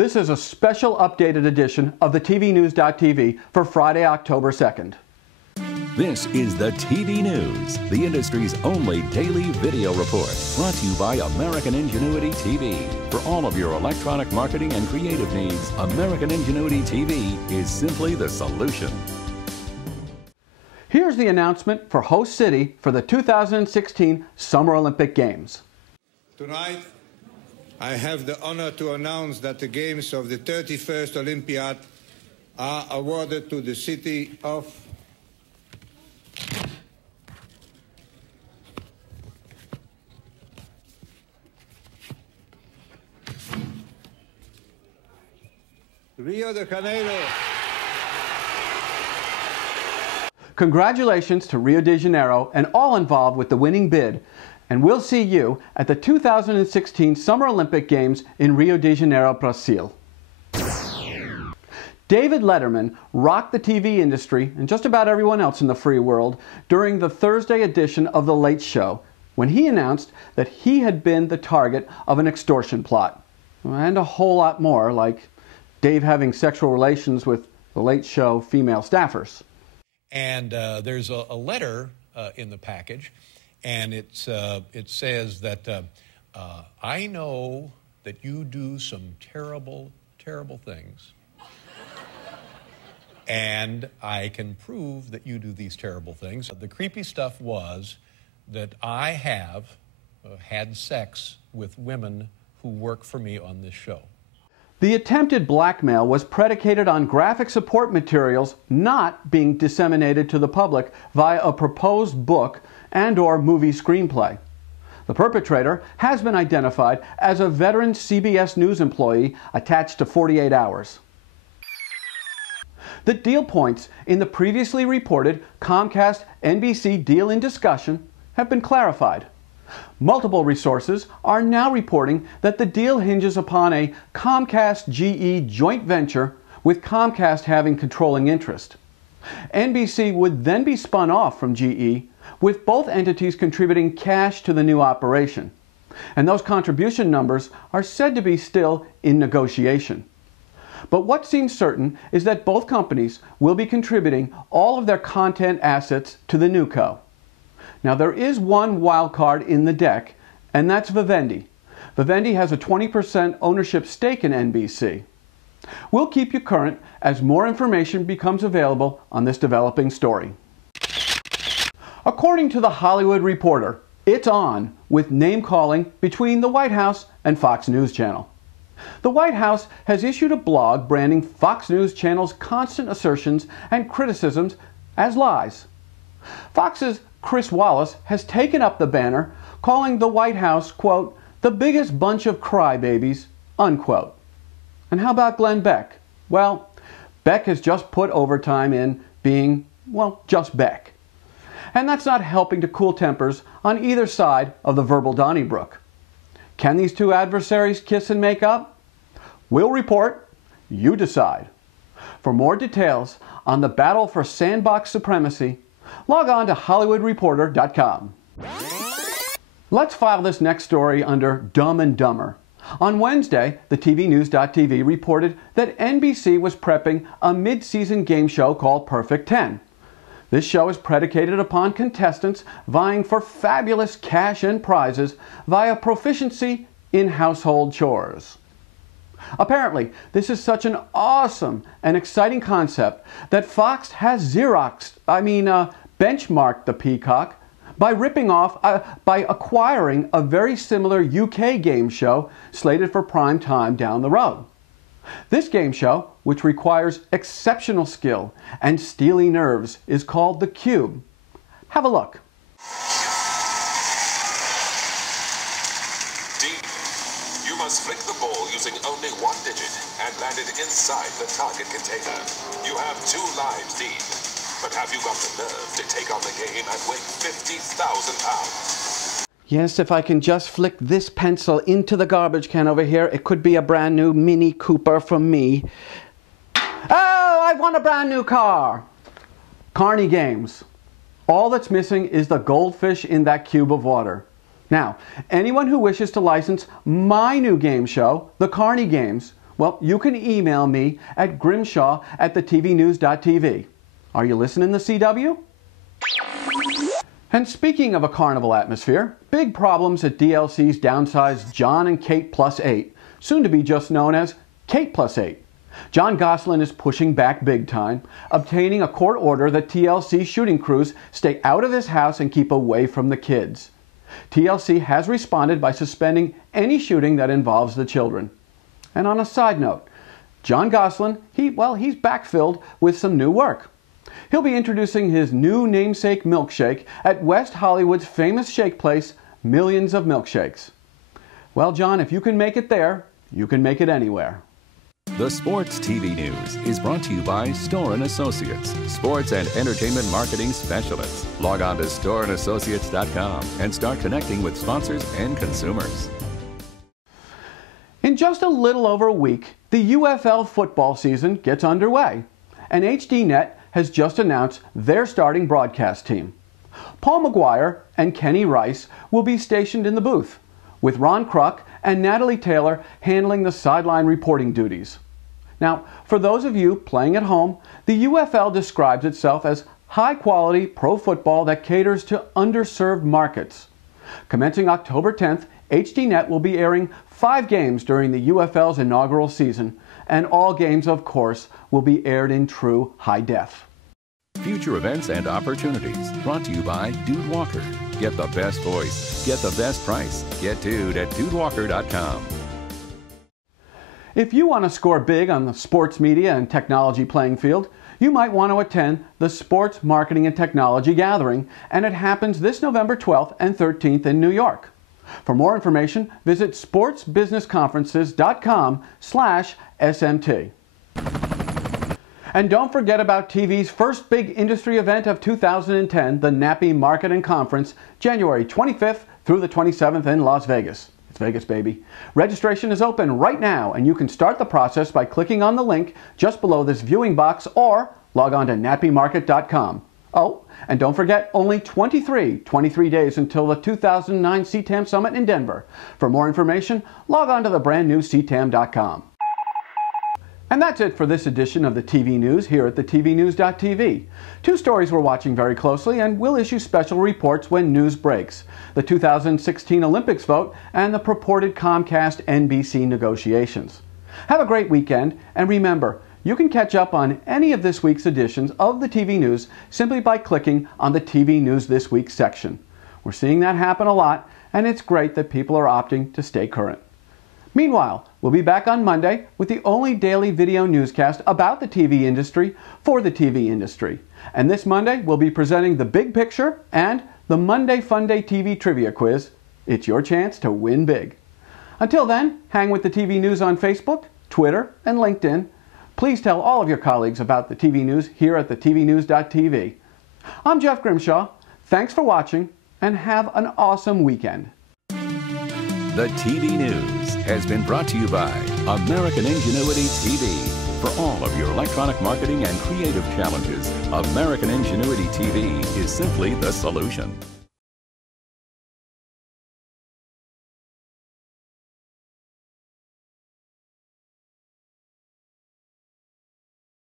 This is a special updated edition of the TVNews.TV for Friday, October 2nd. This is the TV News, the industry's only daily video report, brought to you by American Ingenuity TV. For all of your electronic marketing and creative needs, American Ingenuity TV is simply the solution. Here's the announcement for host city for the 2016 Summer Olympic Games. Tonight, I have the honor to announce that the Games of the 31st Olympiad are awarded to the city of Rio de Janeiro. Congratulations to Rio de Janeiro and all involved with the winning bid, and we'll see you at the 2016 Summer Olympic Games in Rio de Janeiro, Brazil. David Letterman rocked the TV industry and just about everyone else in the free world during the Thursday edition of The Late Show when he announced that he had been the target of an extortion plot. And a whole lot more, like Dave having sexual relations with The Late Show female staffers. And there's a letter in the package, and it says that I know that you do some terrible, terrible things. And I can prove that you do these terrible things. The creepy stuff was that I have had sex with women who work for me on this show. The attempted blackmail was predicated on graphic support materials not being disseminated to the public via a proposed book and/or movie screenplay. The perpetrator has been identified as a veteran CBS News employee attached to 48 Hours. The deal points in the previously reported Comcast-NBC deal in discussion have been clarified. Multiple resources are now reporting that the deal hinges upon a Comcast-GE joint venture with Comcast having controlling interest. NBC would then be spun off from GE, with both entities contributing cash to the new operation. And those contribution numbers are said to be still in negotiation. But what seems certain is that both companies will be contributing all of their content assets to the new co. Now, there is one wild card in the deck, and that's Vivendi. Vivendi has a 20% ownership stake in NBC. We'll keep you current as more information becomes available on this developing story. According to The Hollywood Reporter, it's on with name-calling between the White House and Fox News Channel. The White House has issued a blog branding Fox News Channel's constant assertions and criticisms as lies. Fox's Chris Wallace has taken up the banner, calling the White House, quote, the biggest bunch of crybabies, unquote. And how about Glenn Beck? Well, Beck has just put overtime in being, well, just Beck. And that's not helping to cool tempers on either side of the verbal Donnybrook. Can these two adversaries kiss and make up? We'll report. You decide. For more details on the battle for sandbox supremacy, log on to HollywoodReporter.com. Let's file this next story under Dumb and Dumber. On Wednesday, the TVNews.TV reported that NBC was prepping a mid-season game show called Perfect 10. This show is predicated upon contestants vying for fabulous cash and prizes via proficiency in household chores. Apparently, this is such an awesome and exciting concept that Fox has benchmarked the Peacock by acquiring a very similar UK game show slated for prime time down the road. This game show, which requires exceptional skill and steely nerves, is called The Cube. Have a look. Deep. You must flick the ball using only one digit and land it inside the target container. You have 2 lives, Dean. But have you got the nerve to take on the game and weigh 50,000 pounds? Yes, if I can just flick this pencil into the garbage can over here, it could be a brand new Mini Cooper from me. Oh, I want a brand new car! Carney Games. All that's missing is the goldfish in that cube of water. Now, anyone who wishes to license my new game show, the Carney Games, Well, you can email me at grimshaw@thetvnews.tv. Are you listening to CW? And speaking of a carnival atmosphere, big problems at DLC's downsized John and Kate Plus 8, soon to be just known as Kate Plus 8. Jon Gosselin is pushing back big time, obtaining a court order that TLC shooting crews stay out of his house and keep away from the kids. TLC has responded by suspending any shooting that involves the children. And on a side note, Jon Gosselin, he's backfilled with some new work. He'll be introducing his new namesake milkshake at West Hollywood's famous shake place, Millions of Milkshakes. Well, John, if you can make it there, you can make it anywhere. The Sports TV News is brought to you by Store & Associates, sports and entertainment marketing specialists. Log on to storeandassociates.com and start connecting with sponsors and consumers. In just a little over a week, the UFL football season gets underway, and HDNet has just announced their starting broadcast team. Paul McGuire and Kenny Rice will be stationed in the booth, with Ron Kruk and Natalie Taylor handling the sideline reporting duties. Now, for those of you playing at home, the UFL describes itself as high-quality pro football that caters to underserved markets. Commencing October 10th, HDNet will be airing 5 games during the UFL's inaugural season, and all games, of course, will be aired in true high def. Future events and opportunities brought to you by Dude Walker. Get the best voice, get the best price. Get Dude at dudewalker.com. If you want to score big on the sports media and technology playing field, you might want to attend the Sports Marketing and Technology Gathering, and it happens this November 12th and 13th in New York. For more information, visit sportsbusinessconferences.com/SMT. And don't forget about TV's first big industry event of 2010, the NAPI Market and Conference, January 25th through the 27th in Las Vegas. It's Vegas, baby. Registration is open right now, and you can start the process by clicking on the link just below this viewing box or log on to napimarket.com. Oh, and don't forget, only 23 days until the 2009 CTAM Summit in Denver. For more information, log on to the brand new ctam.com. And that's it for this edition of the TV News here at the TVNews.tv. 2 stories we're watching very closely, and we'll issue special reports when news breaks. The 2016 Olympics vote and the purported Comcast-NBC negotiations. Have a great weekend, and remember, you can catch up on any of this week's editions of the TV News simply by clicking on the TV News This Week section. We're seeing that happen a lot, and it's great that people are opting to stay current. Meanwhile, we'll be back on Monday with the only daily video newscast about the TV industry for the TV industry. And this Monday, we'll be presenting The Big Picture and the Monday Fun Day TV Trivia Quiz. It's your chance to win big. Until then, hang with the TV News on Facebook, Twitter, and LinkedIn. Please tell all of your colleagues about the TV News here at the TVNews.tv. I'm Jeff Grimshaw. Thanks for watching, and have an awesome weekend. The TV News has been brought to you by American Ingenuity TV. For all of your electronic marketing and creative challenges, American Ingenuity TV is simply the solution.